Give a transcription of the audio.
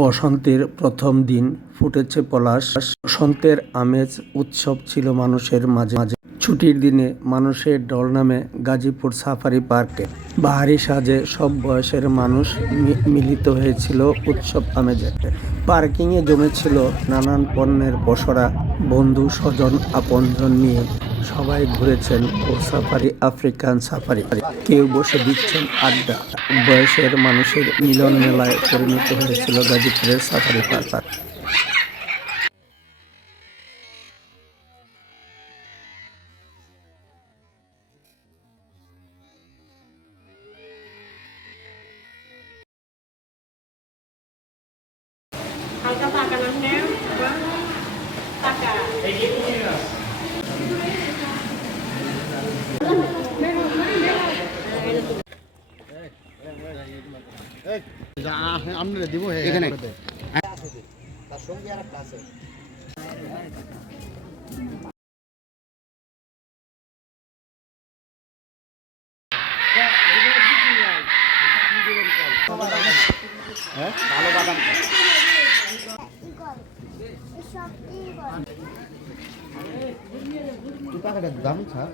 বসন্তের প্রথম দিন ফুটেছে পলাশ। বসন্তের আমেজ উৎসব ছিল মানুষের মাঝে মাঝে। ছুটির দিনে মানুষের ঢল নামে গাজীপুর সাফারি পার্কে। বাহারি সাজে সব বয়সের মানুষ মিলিত হয়েছিল উৎসব আমেজে। পার্কিংয়ে জমেছিল নানান পণ্যের পসরা। বন্ধু স্বজন আপনজন নিয়ে সবাই ঘুরেছেন ওর সাফারি, আফ্রিকান সাফারি। কেউ বসে দিচ্ছেন আড্ডা। বয়সের মানুষের মিলন মেলায় পরিণত হয়েছিল গাজীপুরের সাফারি পার্ক। হালকা পাকা নামে পাকা আমরা দিব এখানে তার সঙ্গে আর একটা আছে। ভালো বাদাম তুই টাকাটা দাম স্যার